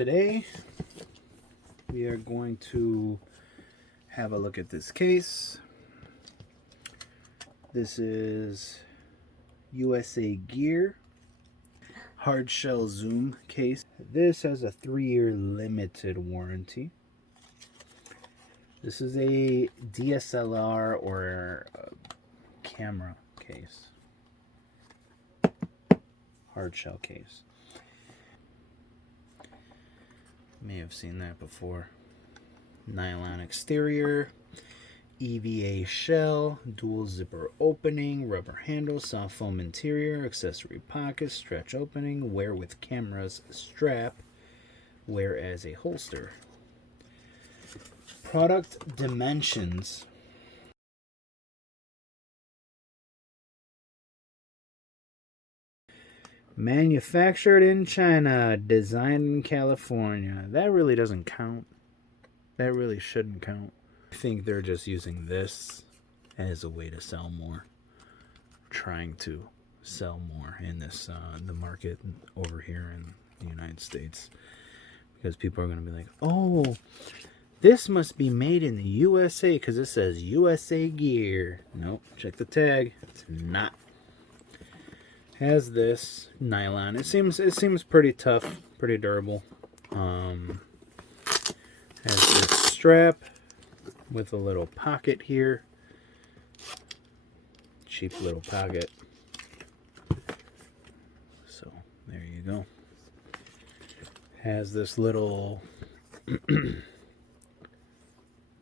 today we are going to have a look at this case. This is USA Gear hard shell zoom case. This has a 3-year limited warranty. This is a DSLR or a camera case. Hard shell case. May have seen that before. Nylon exterior, EVA shell, dual zipper opening, rubber handle, soft foam interior, accessory pocket, stretch opening, wear with cameras strap, wear as a holster. Product dimensions. Manufactured in China, designed in California. That really doesn't count. That really shouldn't count. I think they're just using this as a way to sell more. Trying to sell more in this the market over here in the United States. Because people are going to be like, oh, this must be made in the USA because it says USA Gear. Nope, check the tag. It's not. Has this nylon. It seems pretty tough, pretty durable. Has this strap with a little pocket here. Cheap little pocket. So there you go. Has this little.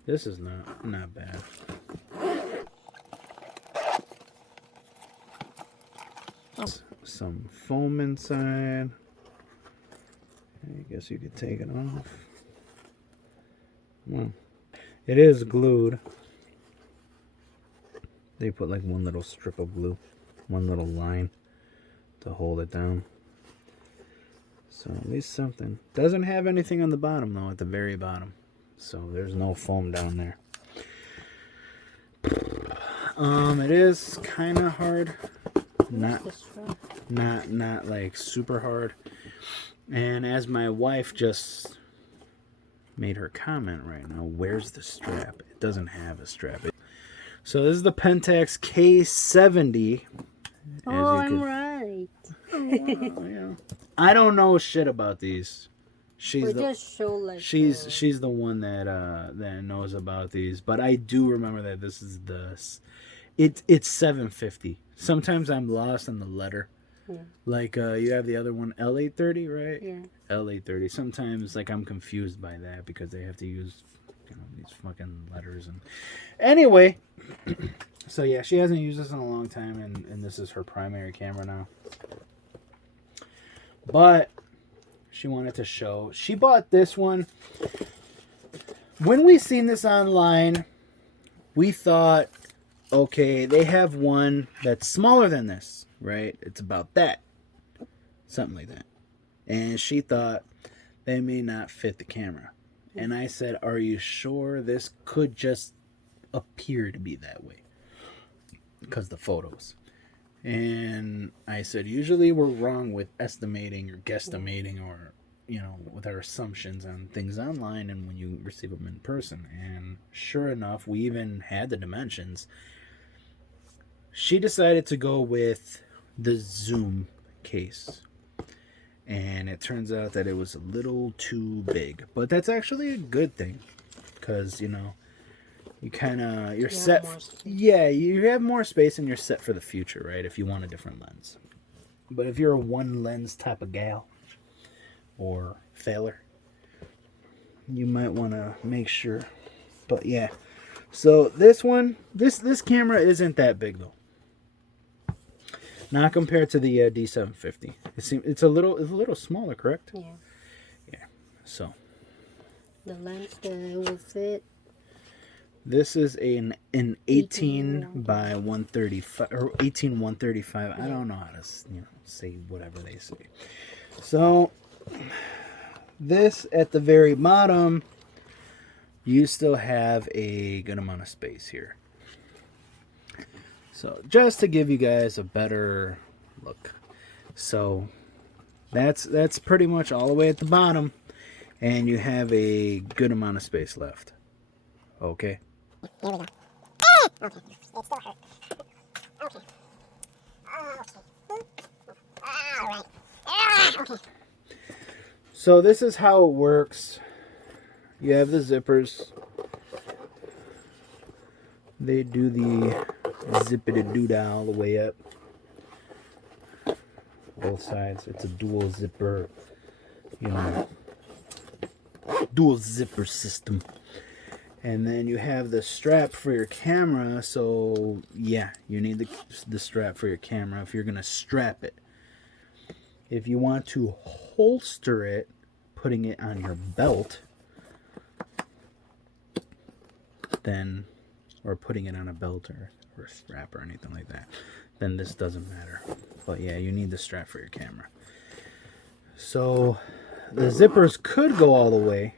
This is not bad. Some foam inside. I guess you could take it off. Well, it is glued. They put like one little strip of glue, one little line to hold it down. So at least something. Doesn't have anything on the bottom though, at the very bottom. So there's no foam down there. It is kind of hard. Not like super hard. And as my wife just made her comment right now, where's the strap? It doesn't have a strap. So this is the Pentax K70. I'm right. Oh, wow, yeah. I don't know shit about these. She's the one that knows about these. But I do remember that this is it's 750. Sometimes I'm lost in the letter. Yeah. Like you have the other one, L830, right? Yeah. L830. Sometimes like I'm confused by that because they have to use these fucking letters. And anyway, so yeah, she hasn't used this in a long time, and this is her primary camera now. But she wanted to show. She bought this one. When we seen this online, we thought, okay, they have one that's smaller than this, right? It's about that. Something like that. And she thought they may not fit the camera. And I said, are you sure this could just appear to be that way? Because the photos. And I said, usually we're wrong with estimating or guesstimating or, with our assumptions on things online and when you receive them in person. And sure enough, we even had the dimensions. She decided to go with the zoom case. And it turns out that it was a little too big. But that's actually a good thing. Because, you're set. Yeah, you have more space and you're set for the future, right? If you want a different lens. But if you're a one lens type of gal or failer, you might want to make sure. But yeah. So this one, this camera isn't that big though. Not compared to the D750. It's a little smaller, correct? Yeah. Yeah. So. The lens that will fit. This is an 18 by 135 or 18-135. I don't know how to say whatever they say. So this at the very bottom, you still have a good amount of space here. So just to give you guys a better look. So that's pretty much all the way at the bottom. and you have a good amount of space left. Okay. Here we go. Okay, it still hurt. Okay. Alright. Okay. So this is how it works. You have the zippers. They do the zippity-doo-dah all the way up. Both sides. It's a dual zipper, you know, dual zipper system. And then you have the strap for your camera. So yeah, you need the strap for your camera if you're gonna strap it. If you want to holster it, putting it on your belt, then, or putting it on a belt or a strap or anything like that, then this doesn't matter. But yeah, you need the strap for your camera. So the zippers could go all the way,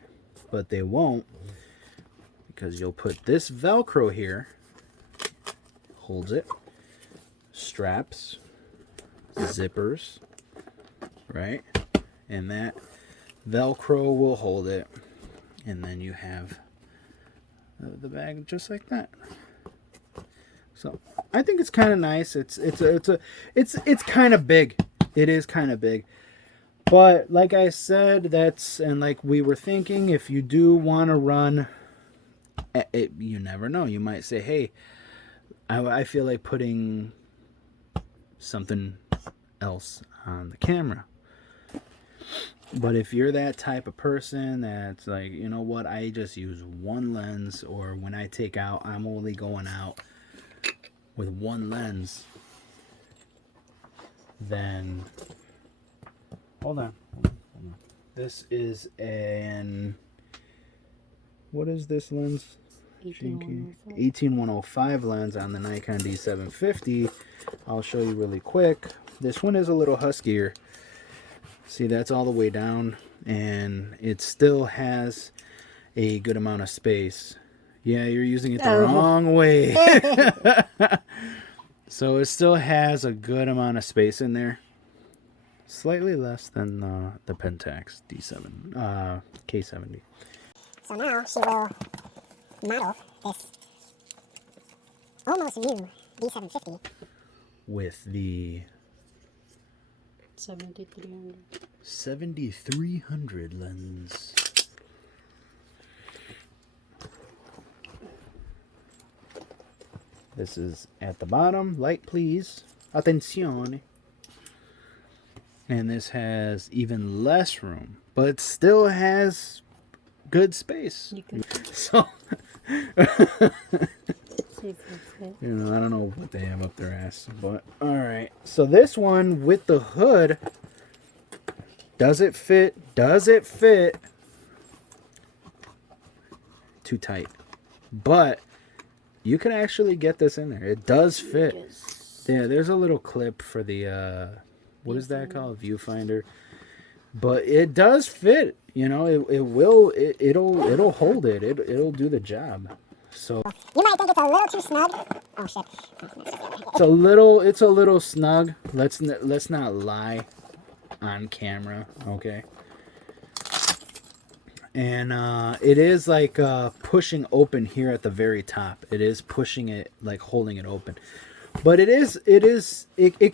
but they won't, because you'll put this Velcro here, holds it, straps, zippers, right? And that Velcro will hold it, and then you have the bag just like that. So I think it's kind of nice. It's kind of big. It is kind of big. But like I said, and like we were thinking, if you do want to run, you never know. You might say, hey, I feel like putting something else on the camera. But if you're that type of person that's like, you know what, I just use one lens, or when I take out, I'm only going out with one lens, then hold on. This is what is this lens? 18105 lens on the Nikon D750. I'll show you really quick. This one is a little huskier. See, that's all the way down, and it still has a good amount of space. Yeah, you're using it the wrong way. So it still has a good amount of space in there. Slightly less than the Pentax D7 K70. So now she will model this almost new D750 with the 7300 lens. This is at the bottom. Light, please. Attenzione. And this has even less room, but still has good space. So, you know, I don't know what they have up their ass, but all right. So this one with the hood, does it fit? Does it fit? Too tight. But you can actually get this in there. It does fit. Yeah, there's a little clip for the what is that called? Viewfinder. But it does fit. You know, it'll hold it. It'll do the job. So you might think it's a little too snug. Oh shit. It's a little snug. Let's not lie on camera, okay? And it is like pushing open here at the very top. It is pushing it, like holding it open. But it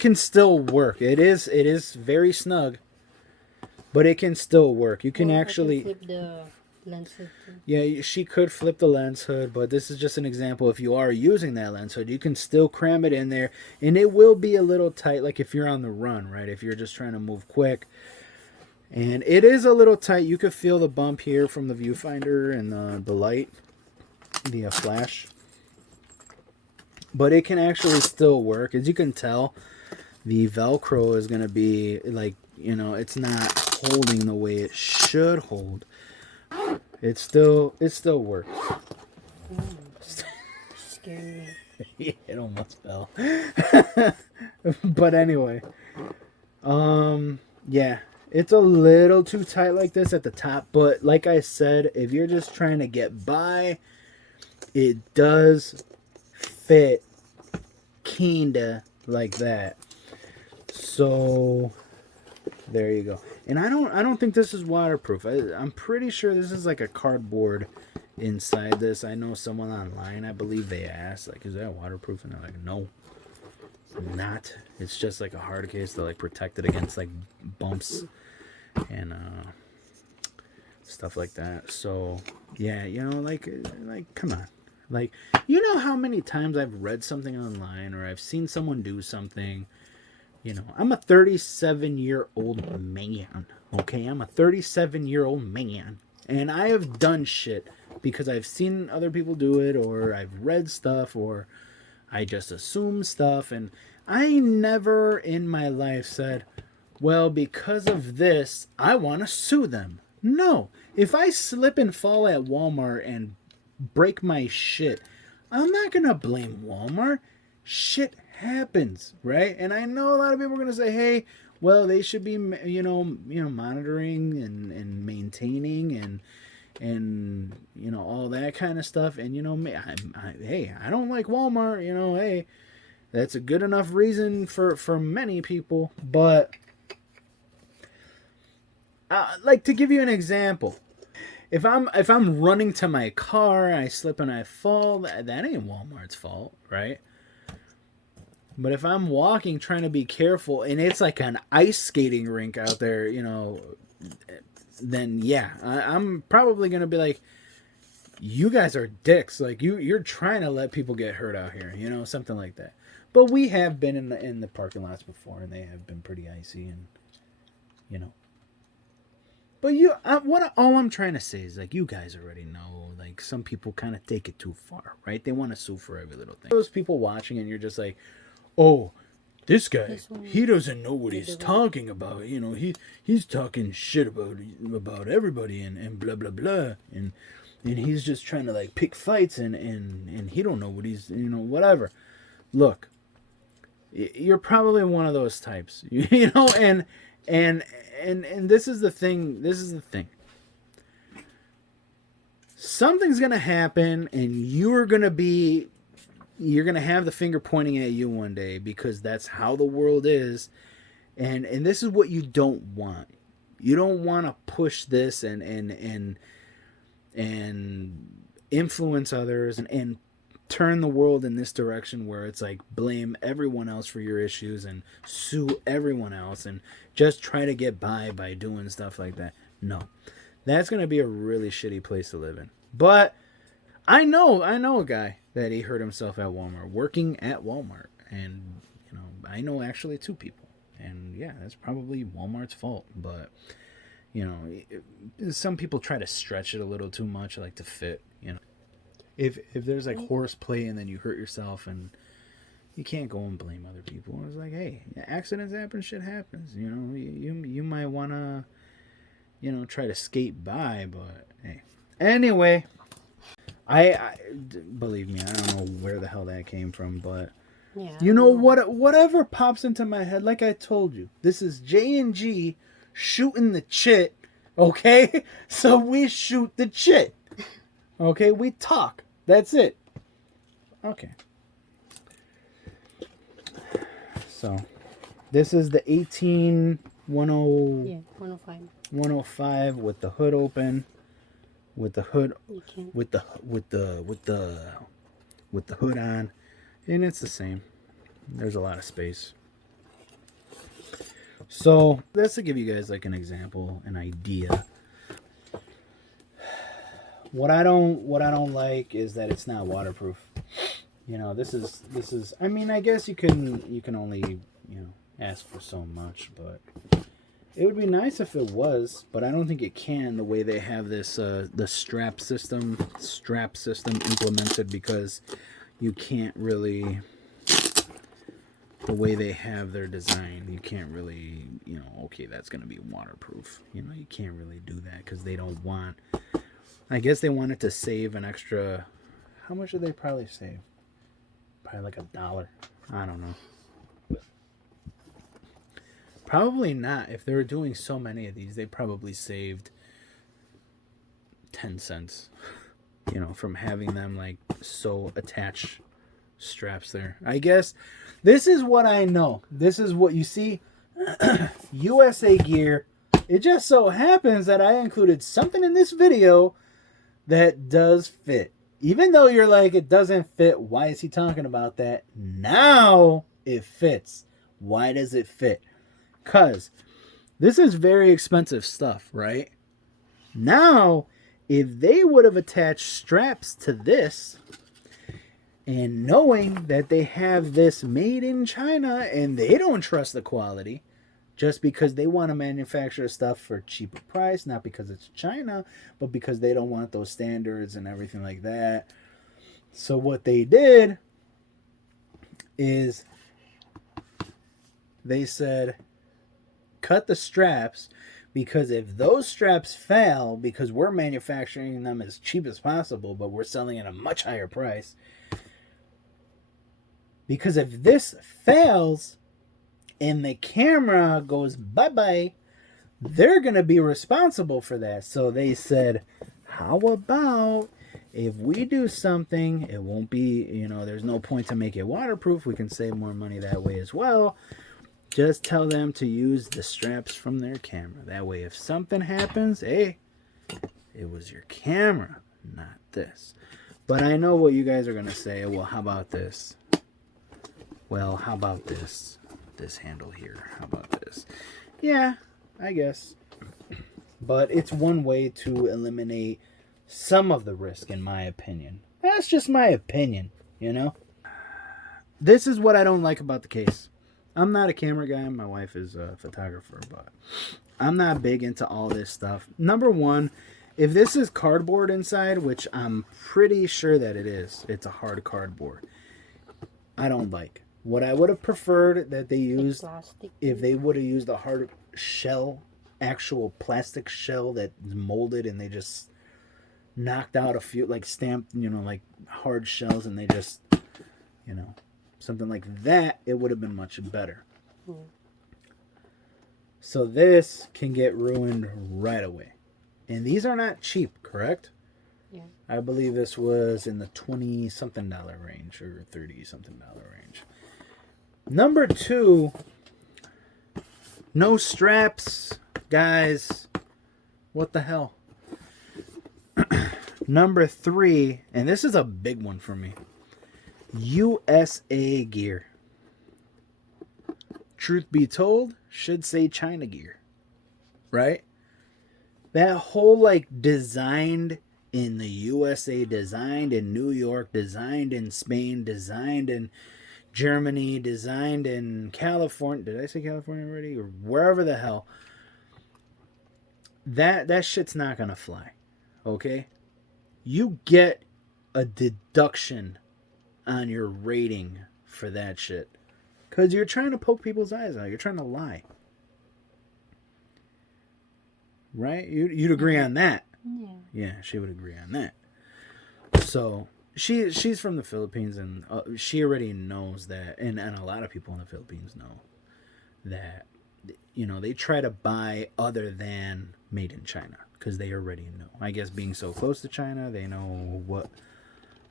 can still work. It is very snug, but it can still work. You can actually flip the lens hood. Yeah, she could flip the lens hood, but this is just an example. If you are using that lens hood, you can still cram it in there, and it will be a little tight, like if you're on the run, right? If you're just trying to move quick. And it is a little tight. You could feel the bump here from the viewfinder and the light, the flash. But it can actually still work. As you can tell, the Velcro is going to be like, you know, it's not holding the way it should hold. It still works. Scared Yeah, it almost fell. But anyway, yeah, it's a little too tight like this at the top, but like I said, if you're just trying to get by, it does fit kinda like that. So There you go. And I don't think this is waterproof. I'm pretty sure this is like a cardboard inside this. I know someone online, I believe they asked, like, is that waterproof? And they're like, no, not. It's just like a hard case to like protect it against like bumps and stuff like that. So yeah, like come on. Like, how many times I've read something online or I've seen someone do something. I'm a 37-year-old man, okay? I'm a 37-year-old man. And I have done shit because I've seen other people do it, or I've read stuff, or I just assume stuff. And I never in my life said, well, because of this, I want to sue them. No. If I slip and fall at Walmart and break my shit, I'm not going to blame Walmart. Shit happens, right? And I know a lot of people are going to say, hey, well, they should be, monitoring and maintaining and all that kind of stuff. And, hey, I don't like Walmart, hey, that's a good enough reason for many people. But, like, to give you an example, if I'm running to my car and I slip and I fall, that ain't Walmart's fault, right? But if I'm walking trying to be careful and it's like an ice skating rink out there, then yeah, I'm probably going to be like, you guys are dicks. Like you're trying to let people get hurt out here, something like that. But we have been in the parking lots before and they have been pretty icy and, But all I'm trying to say is, like, you guys already know, like, some people kind of take it too far, right? They want to sue for every little thing. Those people watching and you're just like, oh, this guy, he doesn't know what he's talking about. He's talking shit about everybody and blah, blah, blah. And he's just trying to, like, pick fights and he don't know what he's, whatever. Look, you're probably one of those types, and this is the thing. Something's going to happen and you're going to have the finger pointing at you one day because that's how the world is. And this is what you don't want. You don't want to push this and influence others and turn the world in this direction where it's like blame everyone else for your issues and sue everyone else and just try to get by doing stuff like that. No. That's going to be a really shitty place to live in. But I know a guy that he hurt himself at Walmart, working at Walmart. And, I know actually two people. And, yeah, that's probably Walmart's fault. But, some people try to stretch it a little too much, like to fit, If there's, like, horseplay and then you hurt yourself and you can't go and blame other people. It's like, hey, accidents happen, shit happens. You might want to, try to skate by, but, hey. Anyway, I believe me, I don't know where the hell that came from, but yeah, whatever pops into my head, like I told you, this is J&G shooting the chit, okay? So we shoot the chit, okay? We talk. That's it. Okay. So, this is the 105 with the hood open. With the hood with the hood on, and it's the same. There's a lot of space. So that's to give you guys like an example, an idea. What I don't like is that it's not waterproof. This is. I mean, I guess you can only ask for so much, but. It would be nice if it was, but I don't think it can the way they have this the strap system implemented because you can't really the way they have their design. You can't really, okay, that's going to be waterproof. You can't really do that cuz they don't want I guess they wanted to save an extra how much did they probably save? Probably like $1. I don't know. Probably not. If they were doing so many of these, they probably saved 10 cents, from having them like so attached straps there. I guess this is what I know. This is what you see. USA gear. It just so happens that I included something in this video that does fit. Even though you're like, it doesn't fit, why is he talking about that? Now it fits. Why does it fit? Because this is very expensive stuff, right? Now, if they would have attached straps to this, and knowing that they have this made in China and they don't trust the quality, just because they want to manufacture stuff for a cheaper price, not because it's China, but because they don't want those standards and everything like that. So what they did is they said, cut the straps, because if those straps fail, because we're manufacturing them as cheap as possible, but we're selling at a much higher price, because if this fails and the camera goes bye-bye, they're going to be responsible for that. So they said, how about if we do something, it won't be, there's no point to make it waterproof. We can save more money that way as well. Just tell them to use the straps from their camera. That way, if something happens, hey, it was your camera, not this. But I know what you guys are going to say. Well, how about this? Well, how about this? This handle here. How about this? Yeah, I guess. But it's one way to eliminate some of the risk, in my opinion. That's just my opinion, This is what I don't like about the case. I'm not a camera guy. My wife is a photographer, but I'm not big into all this stuff. Number one, if this is cardboard inside, which I'm pretty sure that it is, it's a hard cardboard, I don't like. What I would have preferred that they used, if they would have used a hard shell, actual plastic shell that is molded, and they just knocked out a few, like stamped, like hard shells, and they just, something like that, it would have been much better. So this can get ruined right away. And these are not cheap, correct? Yeah. I believe this was in the $20-something range, or $30-something range. Number 2, no straps, guys. What the hell? Number 3, and this is a big one for me. USA gear. Truth be told, should say China gear. Right? That whole designed in the USA, designed in New York, designed in Spain, designed in Germany, designed in California. Did I say California already? Or wherever the hell. That shit's not gonna fly. Okay? You get a deduction on your rating for that shit. Because you're trying to poke people's eyes out. You're trying to lie. Right? You'd agree on that. Yeah. Yeah, she would agree on that. So she's from the Philippines, and she already knows that, and a lot of people in the Philippines know that, they try to buy other than made in China, because they already know. I guess being so close to China, they know what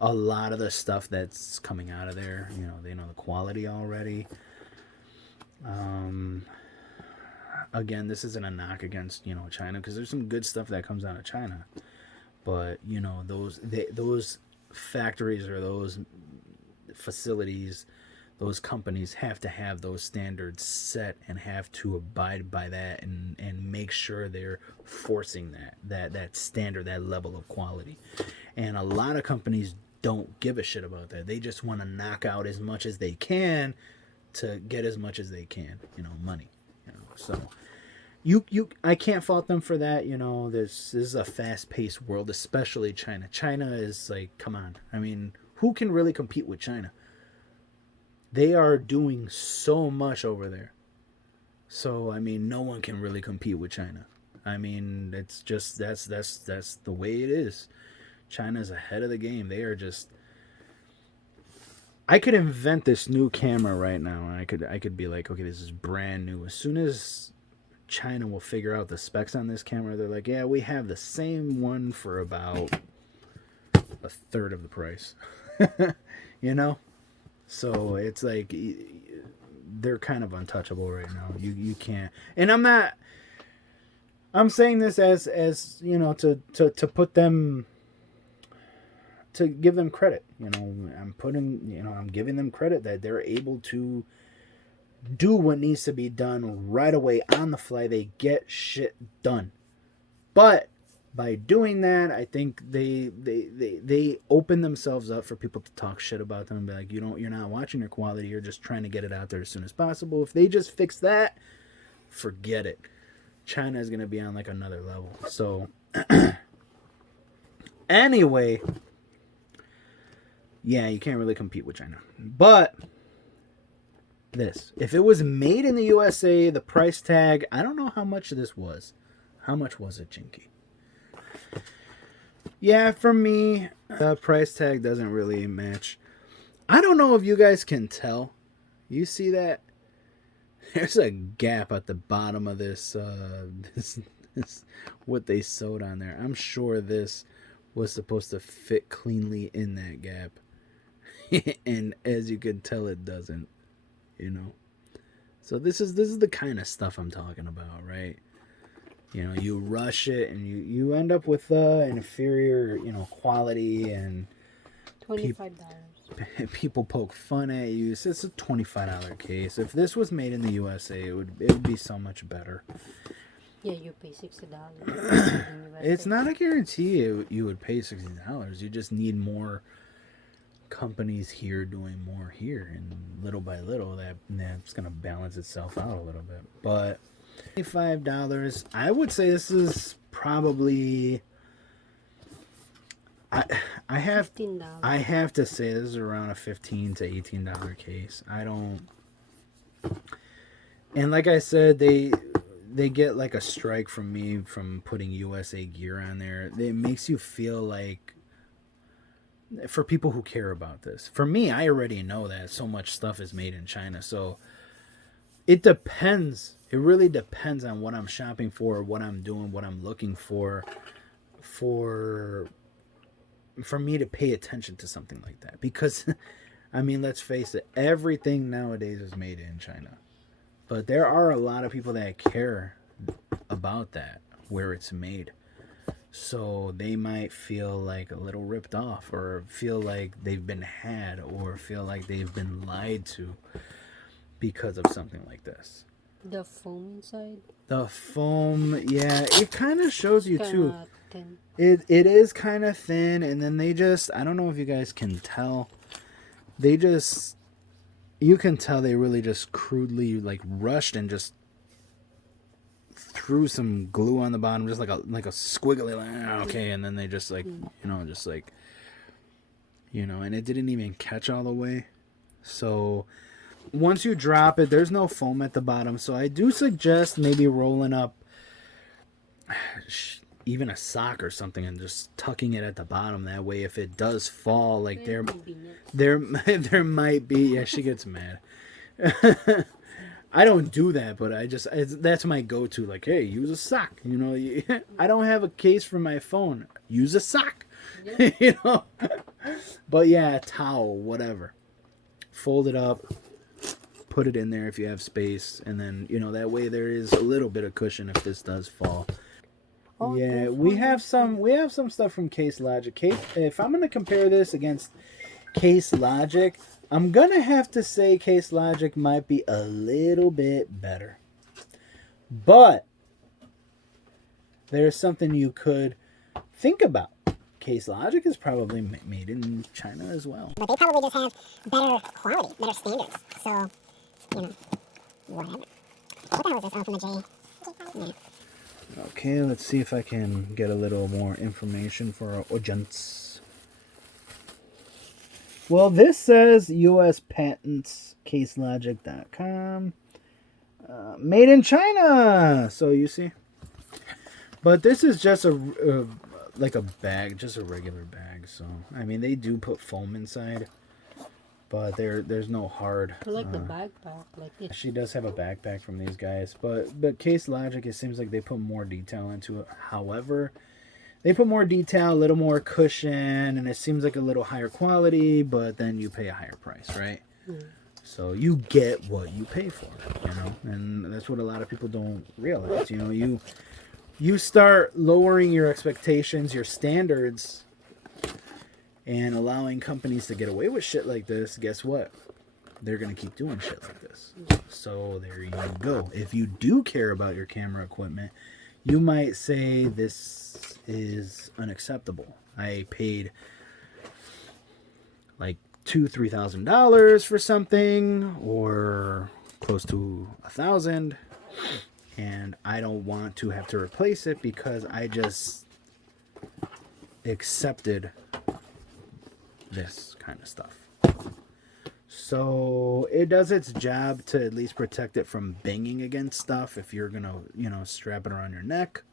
a lot of the stuff that's coming out of there, they know the quality already. Again, this isn't a knock against, China, because there's some good stuff that comes out of China. But, those factories or those facilities, those companies have to have those standards set and have to abide by that and make sure they're forcing that standard, that level of quality. And a lot of companies don't give a shit about that. They just want to knock out as much as they can to get as much as they can, money. So I can't fault them for that. This is a fast-paced world, especially China. China is come on. I mean, who can really compete with China? They are doing so much over there. So, I mean, no one can really compete with China. I mean, it's just, that's the way it is. China's ahead of the game. They are just... I could invent this new camera right now, and I could be like, okay, this is brand new. As soon as China will figure out the specs on this camera, they're like, yeah, we have the same one for about a third of the price. So it's they're kind of untouchable right now. You can't. And I'm saying this as you know, to put them, to give them credit. You know, I'm giving them credit that they're able to do what needs to be done right away on the fly. They get shit done. But by doing that, I think they open themselves up for people to talk shit about them and be like, you're not watching your quality, you're just trying to get it out there as soon as possible. If they just fix that, forget it. China is going to be on like another level. So anyway, yeah, you can't really compete with China. But this, if it was made in the USA, the price tag, I don't know how much this was. How much was it, Jinky? Yeah, for me, the price tag doesn't really match. I don't know if you guys can tell. You see that? There's a gap at the bottom of this, this what they sewed on there. I'm sure this was supposed to fit cleanly in that gap. And as you can tell, it doesn't, you know. So this is the kind of stuff I'm talking about, right? You know, you rush it and you end up with an inferior, you know, quality, and $25. people poke fun at you. So it's a $25 case. If this was made in the USA, it would be so much better. Yeah, you pay $60. It's not a guarantee you would pay $60. You just need more companies here doing more here, and little by little that's gonna balance itself out a little bit. But $25, I would say this is probably, I have $15. I have to say this is around a $15 to $18 case. I don't, and like I said, they get like a strike from me from putting USA gear on there. It makes you feel like, for people who care about this. For me, I already know that so much stuff is made in China. So it depends. It really depends on what I'm shopping for, what I'm doing, what I'm looking for me to pay attention to something like that. Because, I mean, let's face it, everything nowadays is made in China. But there are a lot of people that care about that, where it's made. So they might feel like a little ripped off, or feel like they've been had, or feel like they've been lied to because of something like this. The foam inside? The foam, yeah, it kind of shows you too. Thin. It is kind of thin, and then they just, I don't know if you guys can tell, you can tell they really just crudely like rushed and just threw some glue on the bottom, just like a squiggly line. Okay, and then they just like, just like, and it didn't even catch all the way. So once you drop it, there's no foam at the bottom. So I do suggest maybe rolling up even a sock or something and just tucking it at the bottom. That way, if it does fall, like there might be. Yeah, she gets mad. I don't do that, but that's my go-to. Like, hey, use a sock. I don't have a case for my phone. Use a sock. Yeah. But yeah, a towel, whatever. Fold it up, put it in there if you have space, and then that way there is a little bit of cushion if this does fall. Oh, yeah, we have some stuff from Case Logic. If I'm gonna compare this against Case Logic, I'm gonna have to say Case Logic might be a little bit better. But there's something you could think about. Case Logic is probably made in China as well. But they probably just have better quality, better standards. So, whatever. What the hell is this? Oh, from the J. Yeah. Okay, let's see if I can get a little more information for our audience. Well, this says U.S. Patents, caselogic.com. Made in China! So you see. But this is just like a bag, just a regular bag. So, I mean, they do put foam inside. But there's no hard. I like the backpack. Like it. She does have a backpack from these guys. But Case Logic, it seems like they put more detail into it. However, they put more detail, a little more cushion, and it seems like a little higher quality, but then you pay a higher price, right? Mm. So you get what you pay for, you know, and that's what a lot of people don't realize. You know, you start lowering your expectations, your standards, and allowing companies to get away with shit like this. Guess what? They're gonna keep doing shit like this. So there you go. If you do care about your camera equipment, you might say this is unacceptable. I paid like $2,000-$3,000 for something, or close to $1,000, and I don't want to have to replace it because I just accepted this kind of stuff. So it does its job to at least protect it from banging against stuff. If you're gonna, you know, strap it around your neck,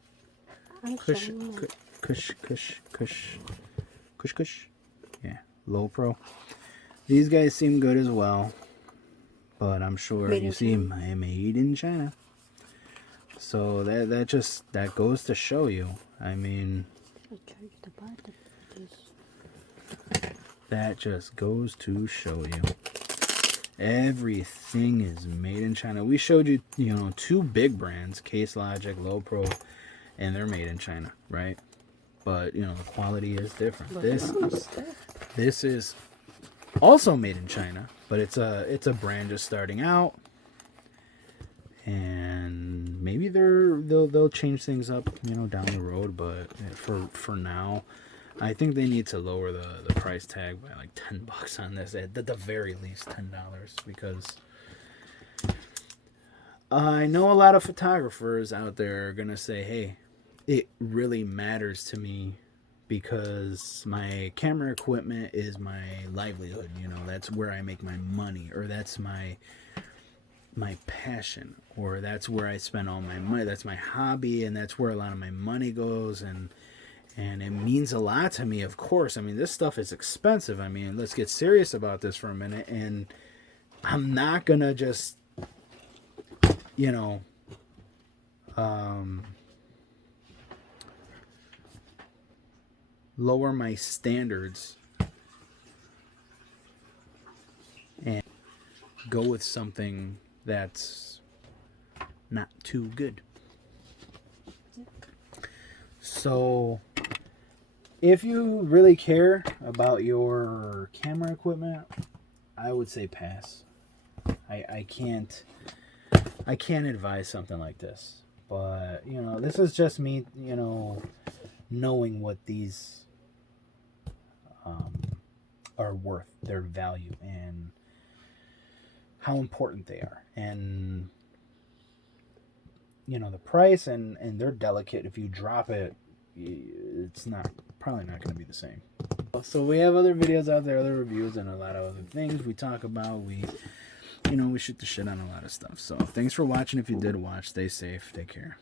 cush, yeah, low pro. These guys seem good as well, but I'm sure Made you in see China. made in China. So that goes to show you. I mean, I charge the button for this. that just goes to show you. Everything is made in China. We showed you, you know, two big brands, Case Logic, Low Pro, and they're made in China, right? But, you know, the quality is different. But This is also made in China, but it's a brand just starting out. And maybe they'll change things up, you know, down the road, but for now, I think they need to lower the price tag by like $10 on this, at the very least $10, because I know a lot of photographers out there are gonna say, hey, it really matters to me because my camera equipment is my livelihood, you know, that's where I make my money, or that's my passion, or that's where I spend all my money, that's my hobby, and that's where a lot of my money goes, and it means a lot to me, of course. I mean, this stuff is expensive. I mean, let's get serious about this for a minute. And I'm not going to just, you know, lower my standards and go with something that's not too good. So if you really care about your camera equipment, I would say pass. I can't advise something like this. But, you know, this is just me, you know, knowing what these are worth, their value, and how important they are. And, you know, the price, and they're delicate. If you drop it, it's probably not going to be the same. So we have other videos out there, other reviews, and a lot of other things we talk about. We shoot the shit on a lot of stuff. So thanks for watching. If you did watch, stay safe, take care.